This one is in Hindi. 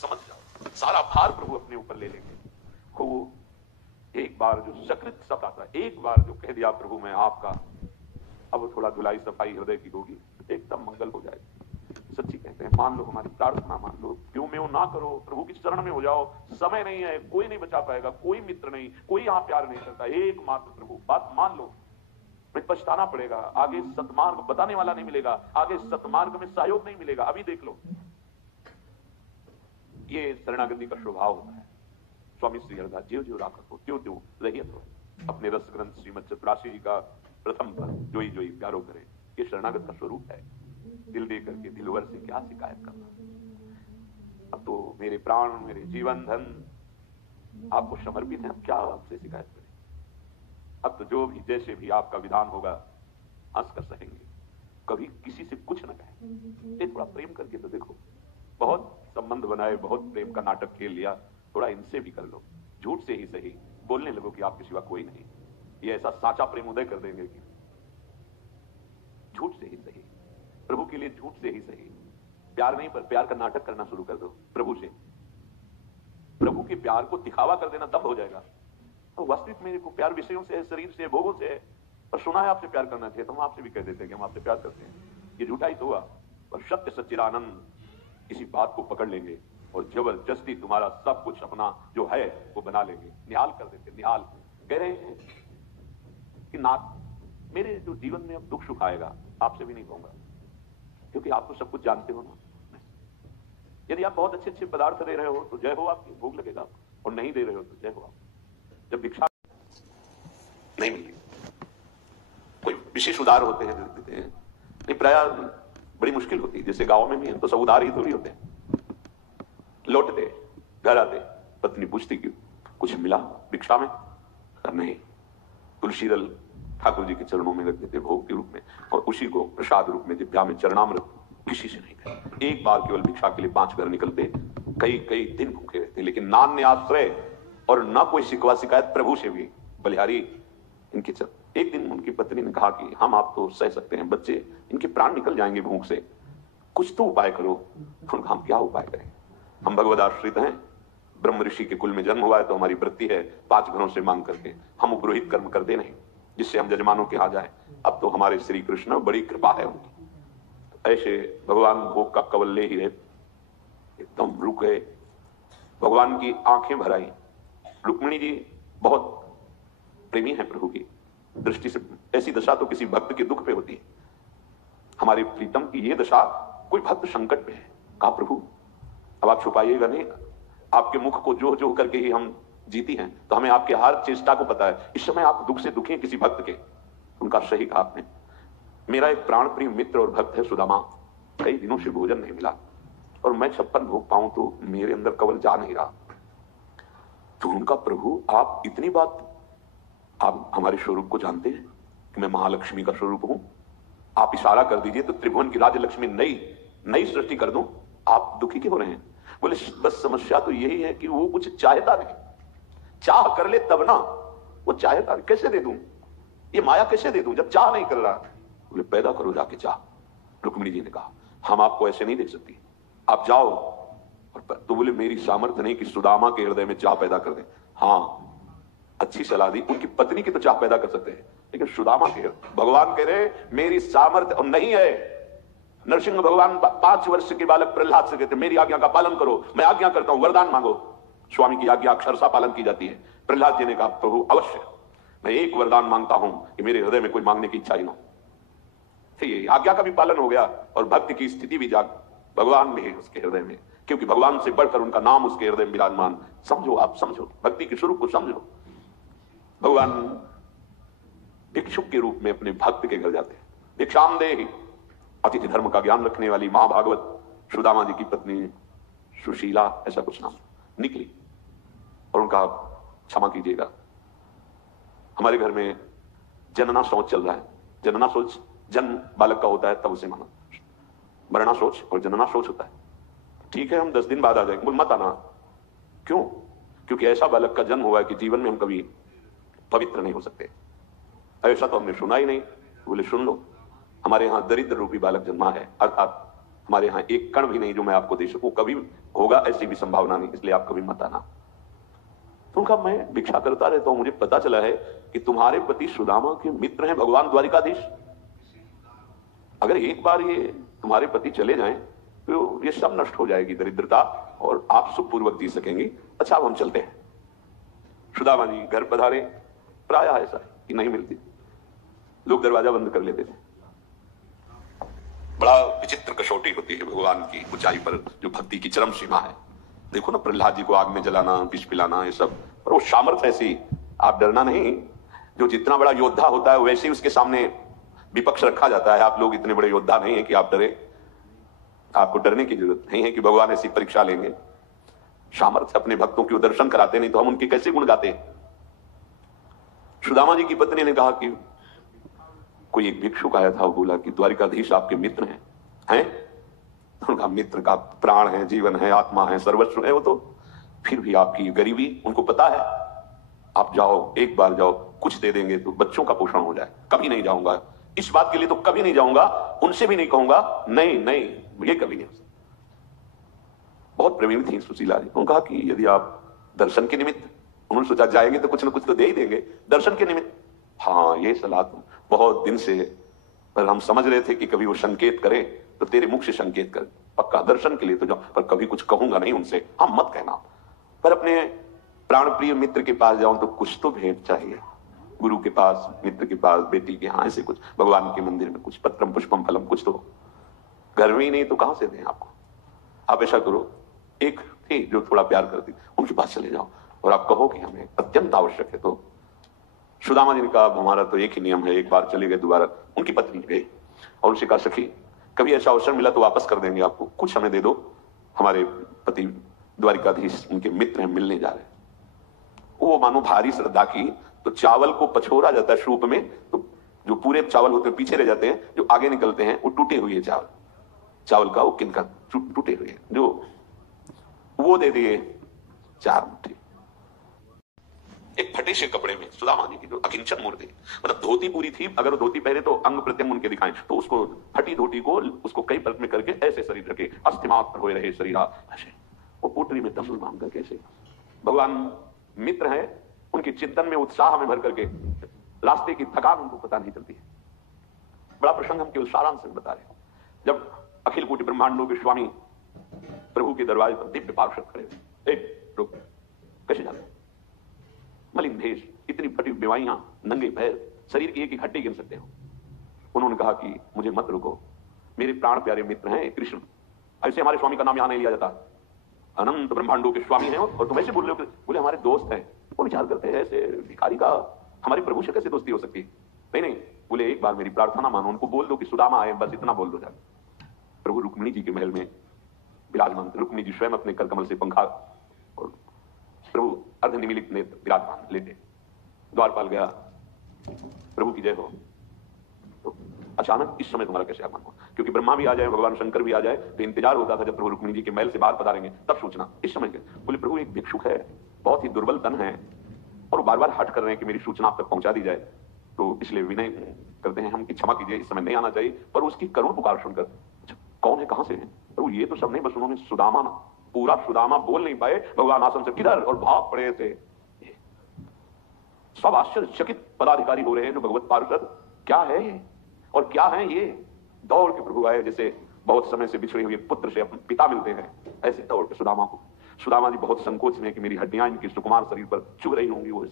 समझ जाओ, सारा भार प्रभु अपने ऊपर ले लेंगे। वो एक बार जो सकृत शब्द आता है, एक बार जो कह दिया प्रभु मैं आपका, अब थोड़ा धुलाई सफाई हृदय की होगी, एकदम मंगल हो जाएगा। सच्ची कहते हैं, मान लो हमारी प्रार्थना, मान लो, क्यों में ना करो, प्रभु की चरण में हो जाओ। समय नहीं है, कोई नहीं बचा पाएगा, कोई मित्र नहीं, कोई यहाँ प्यार नहीं करता, एकमात्र प्रभु। बात मान लो, फिर पछताना पड़ेगा, आगे सतमार्ग बताने वाला नहीं मिलेगा, आगे सतमार्ग में सहयोग नहीं मिलेगा। अभी देख लो, ये शरणागति का स्वभाव होता है। स्वामी श्री हरदास जीव जीव राखत हो, त्यों त्यों रहियत हो। अपने रस ग्रंथ श्रीमद चतुराशी जी का प्रथम पर जोई जोई प्यारो करे, ये शरणागत का स्वरूप है। दिल दे करके दिलवर से क्या शिकायत करना। अब तो मेरे प्राण, मेरे जीवन धन आपको समर्पित है, अब क्या आपसे शिकायत करें। अब तो जो भी जैसे भी आपका विधान होगा हंस कर सहेंगे, कभी किसी से कुछ न कहें। थोड़ा प्रेम करके तो देखो, बहुत संबंध बनाए, बहुत प्रेम का नाटक खेल लिया, थोड़ा इनसे भी कर लो, झूठ से ही सही बोलने लगो कि आपके सिवा कोई नहीं। ये ऐसा साचा प्रेम उदय कर देंगे कि झूठ से ही सही, प्रभु के लिए झूठ से ही सही, प्यार नहीं पर प्यार का नाटक करना शुरू कर दो प्रभु से। प्रभु के प्यार को दिखावा कर देना तब हो जाएगा। तो वास्तविक मेरे को प्यार विषयों से है, शरीर से, भोगों से है, और सुना है आपसे प्यार करना चाहिए, तो हम आपसे भी कह देते हैं कि हम आपसे प्यार करते हैं। ये झूठा ही तो हुआ। और सत्य सच्चिदानंद इसी बात को पकड़ लेंगे और जबरदस्ती तुम्हारा सब कुछ अपना जो है वो बना लेंगे, निहाल कर देते। निहाल कह रहे हैं कि नाथ, मेरे जो जीवन में अब दुख सुख आएगा आपसे भी नहीं कहूंगा, क्योंकि आप तो सब कुछ जानते हो ना। यदि आप बहुत अच्छे अच्छे पदार्थ दे रहे हो तो जय हो आपकी, भोग लगेगा, और नहीं दे रहे हो तो जय हो आप। जब भिक्षा नहीं मिलती, कोई विशेष उदार होते हैं देते हैं, नहीं प्राय बड़ी मुश्किल होती है। जैसे गांव में भी है तो सब उदार ही थोड़ी होते हैं। लौटते घर आते पत्नी पूछती क्यों, कुछ मिला भिक्षा में? नहीं, तुलसी दल ठाकुर जी के चरणों में रख देते भोग के रूप में, और उसी को प्रसाद रूप में दिव्या में चरणामृत किसी से नहीं कहते। एक बार केवल भिक्षा के लिए 5 घर निकलते, कई कई दिन भूखे रहते, लेकिन नान्य आश्रय और न कोई शिकवा शिकायत प्रभु से भी। बलिहारी इनके एक दिन उनकी पत्नी ने कहा कि हम आप तो सह सकते हैं, बच्चे इनके प्राण निकल जाएंगे भूख से, कुछ तो उपाय करो। उनका हम क्या उपाय करें, हम भगवद आश्रित हैं, ब्रह्म ऋषि के कुल में जन्म हुआ है, तो हमारी वृत्ति है 5 घरों से मांग करके हम उपरोहित कर्म कर दे नहीं, जिससे हम जजमानों के यहाँ जाए। अब तो हमारे श्री कृष्ण बड़ी कृपा है उनकी। तो ऐसे भगवान भोग का कवल ले ही रहे, एकदम रुक गए, भगवान की आंखें भर आई। रुक्मिणी जी बहुत प्रेमी है प्रभु की दृष्टि से, ऐसी दशा तो किसी भक्त के दुख पे होती है। हमारे प्रीतम की ये दशा, कोई भक्त संकट पे है। कहा प्रभु अब आप छुपाइएगा नहीं, आपके मुख को जो जो करके ही हम जीती हैं, तो हमें आपके हर चेष्टा को पता है। इस समय आप दुख से दुखी हैं किसी भक्त के। उनका सही कहा आपने। मेरा एक प्राण प्रिय मित्र और भक्त है सुदामा, कई दिनों से भोजन नहीं मिला, और मैं 56 भोग पाऊं तो मेरे अंदर कवल जा नहीं रहा। तो उनका प्रभु आप इतनी बात, आप हमारे स्वरूप को जानते हैं कि मैं महालक्ष्मी का स्वरूप हूं, आप इशारा कर दीजिए तो त्रिभुवन की राजलक्ष्मी नई सृष्टि कर दूं, आप दुखी क्यों हो रहे हैं? बोले बस समस्या तो यही है कि वो कुछ चाहता नहीं, चाह कर ले तब ना, वो चाहता नहीं, कैसे दे दूं ये माया, कैसे दे दूं जब चाह नहीं कर रहा? बोले पैदा करो जाके चाह। रुक्मिणी जी ने कहा हम आपको ऐसे नहीं दे सकती, आप जाओ। और तो बोले मेरी सामर्थ्य नहीं कि सुदामा के हृदय में चाह पैदा कर दे। हाँ, अच्छी सलाह दी, उनकी पत्नी की तो चाह पैदा कर सकते हैं, लेकिन सुदामा के, भगवान कह रहे मेरी सामर्थ्य और नहीं है। नरसिंह भगवान 5 वर्ष के बालक प्रहलाद से कहते मेरी आज्ञा का पालन करो, मैं आज्ञा करता हूं, वरदान मांगो। स्वामी की आज्ञा अक्षरशः पालन की जाती है। प्रहलाद जी ने कहा प्रभु अवश्य, मैं एक वरदान मांगता हूं कि मेरे हृदय में कोई मांगने की इच्छा ही ना। ये आज्ञा का भी पालन हो गया और भक्ति की स्थिति भी जाग, भगवान भी है उसके हृदय में, क्योंकि भगवान से बढ़कर उनका नाम उसके हृदय में विराजमान। समझो, आप समझो, भक्ति के स्वरूप को समझो। भगवान भिक्षुक के रूप में अपने भक्त के घर जाते हैं। भिक्षाम देहि, अतिथि धर्म का ज्ञान रखने वाली महाभागवत सुदामा जी की पत्नी सुशीला, ऐसा कुछ नाम, निकली और उनका क्षमा कीजिएगा, हमारे घर में जनना शौच चल रहा है। जनना शौच जन्म बालक का होता है तब उसे माना, मरना शौच और जनना शौच होता है। ठीक है हम 10 दिन बाद आ जाएंगे। बोल मत आना। क्यों? क्योंकि ऐसा बालक का जन्म हुआ है कि जीवन में हम कभी पवित्र नहीं हो सकते। ऐसा तो हमने सुना ही नहीं। बोले सुन लो, हमारे यहां दरिद्र रूपी बालक जन्मा है, अर्थात हमारे यहाँ एक कण भी नहीं जो मैं आपको दे सकूं, कभी होगा ऐसी भी संभावना नहीं, इसलिए आप कभी मत आना। तो उनका मैं भिक्षा करता रहता हूं, मुझे पता चला है कि तुम्हारे पति सुदामा के मित्र हैं भगवान द्वारिकाधीश। अगर एक बार ये तुम्हारे पति चले जाएं तो ये सब नष्ट हो जाएगी, दरिद्रता, और आप सुखपूर्वक जी सकेंगे। अच्छा अब हम चलते हैं। सुदामा जी घर पधारे। प्राय ऐसा कि नहीं मिलती, लोग दरवाजा बंद कर लेते थे। बड़ा विचित्र कसौटी होती है भगवान की ऊंचाई पर, जो भक्ति की चरम सीमा है। देखो ना, प्रहलाद जी को आग में जलाना, विष पिलाना, ये सब, पर वो सामर्थ्य ऐसी, आप डरना नहीं। जो जितना बड़ा योद्धा होता है वैसे ही उसके सामने विपक्ष रखा जाता है। आप लोग इतने बड़े योद्धा नहीं है कि आप डरे, आपको डरने की जरूरत नहीं है कि भगवान ऐसी परीक्षा लेंगे। सामर्थ्य अपने भक्तों की दर्शन कराते, नहीं तो हम उनके कैसे गुण गाते। सुदामा जी की पत्नी ने कहा कि कोई एक भिक्षुक आया था, वो बोला कि द्वारिकाधीश आपके मित्र हैं? उनका मित्र का प्राण है, जीवन है, आत्मा है, सर्वस्व है वो तो। फिर भी आपकी गरीबी उनको पता है। आप जाओ, एक बार जाओ, कुछ दे देंगे तो बच्चों का पोषण हो जाए। कभी नहीं जाऊंगा, इस बात के लिए तो कभी नहीं जाऊंगा, उनसे भी नहीं कहूंगा, नहीं नहीं, ये कभी नहीं। बहुत प्रवीण थी सुशीला जी। उन्होंने कहा कि यदि आप दर्शन के निमित्त, उन्होंने सोचा जाएंगे तो कुछ ना कुछ तो दे ही देंगे, दर्शन के निमित्त। हाँ, ये सलाह तो बहुत दिन से, पर हम समझ रहे थे कि कभी वो संकेत करे तो तेरे मुख से संकेत कर, पक्का दर्शन के लिए तो जाओ, पर कभी कुछ कहूंगा नहीं उनसे। हम मत कहना, पर अपने प्राण प्रिय मित्र के पास जाऊं तो कुछ तो भेंट चाहिए। गुरु के पास, मित्र के पास, बेटी के, हाँ ऐसे कुछ, भगवान के मंदिर में कुछ पत्रम पुष्पम फलम, कुछ तो। घर में ही नहीं तो कहां से दें आपको। आप ऐसा करो, एक थी जो थोड़ा प्यार करती, उनके पास चले जाओ और आप कहो कि हमें अत्यंत आवश्यक है। तो सुदामा जी ने कहा हमारा तो एक ही नियम है, एक बार चले गए दोबारा। उनकी पत्नी गई और उनसे कहा सखी कभी ऐसा अवसर मिला तो वापस कर देंगे आपको, कुछ हमें दे दो, हमारे पति द्वारिकाधीश उनके मित्र हैं, मिलने जा रहे हैं। वो मानो भारी श्रद्धा की, तो चावल को पछोरा जाता है सूप में, तो जो पूरे चावल होते हैं पीछे रह जाते हैं, जो आगे निकलते हैं वो टूटे हुए चावल का वो किनका टूटे हुए, जो वो दे दिए 4 मुट्ठी। एक फटे से कपड़े में सुदामा जी की जो अकिंचन मूर्ति, मतलब धोती पूरी थी, अगर वो धोती पहने तो अंग प्रत्यंग उनके दिखाएं, तो उसको फटी धोती को उसको कई परत में करके ऐसे शरीर रखे, अस्थिमात्र हुए रहे शरीर, ऐसे वो पोटरी में तंबुल बांध करके ऐसे। भगवान मित्र है, उनके चिंतन में, उत्साह में भर करके रास्ते की थकान उनको पता नहीं चलती है। बड़ा प्रसंग हम केवल सारांश में बता रहे हैं। जब अखिल कोटि ब्रह्मांडों के स्वामी प्रभु के दरवाजे पर दिव्य पार्षद खड़े हुए, रुक, कैसे जाते, मलिन भेष, इतनी फटी बेवाइयां, नंगे पैर, शरीर की एक एक हड्डी गिन सकते हो। उन्होंने कहा कि मुझे मत रुको, मेरे प्राण प्यारे मित्र हैं कृष्ण, ऐसे हमारे स्वामी का नाम यहां नहीं लिया जाता, अनंत ब्रह्मांडों के स्वामी हैं, और तुम ऐसे बोल रहे हो। बोले हमारे दोस्त हैं। वो विचार करते हैं ऐसे भिखारी का हमारे प्रभु से कैसे दोस्ती हो सकती है। नहीं नहीं, बोले एक बार मेरी प्रार्थना मानो, उनको बोल दो कि सुदामा आए, बस इतना बोल दो जाके। प्रभु रुक्मिणी जी के महल में विराजमान, रुक्मिणी जी स्वयं अपने करकमल से पंखा, और प्रभु अर्धनिमीलित नेत्र विराजमान लेते। द्वारपाल गया, प्रभु की जय हो। तो अचानक इस समय तुम्हारा कैसे आगमन हुआ, क्योंकि ब्रह्मा भी आ जाए, भगवान शंकर भी आ जाए, तो इंतजार होता था जब प्रभु रुक्मिणी जी के महल से बाहर पधारेंगे तब सूचना। इस समय के बोले प्रभु एक भिक्षुक है, बहुत ही दुर्बल तन है, और वो बार बार हट कर रहे हैं कि मेरी सूचना आप तक पहुंचा दी जाए, तो इसलिए विनय करते हैं हम कि क्षमा कीजिए, इस समय नहीं आना चाहिए। पर उसकी करुण पुकार सुनकर, अच्छा कौन है, कहां से है प्रभु, ये तो सब नहीं, बस उन्होंने सुदामा, पूरा सुदामा बोल नहीं पाए, भगवान आसन से किधर, और भाग पड़े थे। सब आश्चर्यचकित पदाधिकारी हो रहे हैं जो भगवत पार्षद, क्या है ये और क्या है ये। दौड़ के प्रभु आए, जैसे बहुत समय से बिछड़े हुए पुत्र से अपने पिता मिलते हैं, ऐसे दौड़ के सुदामा को। सुदामा जी बहुत संकोच में कि मेरी हड्डियां इनकी सुकुमार शरीर पर चुभ रही होंगी, वो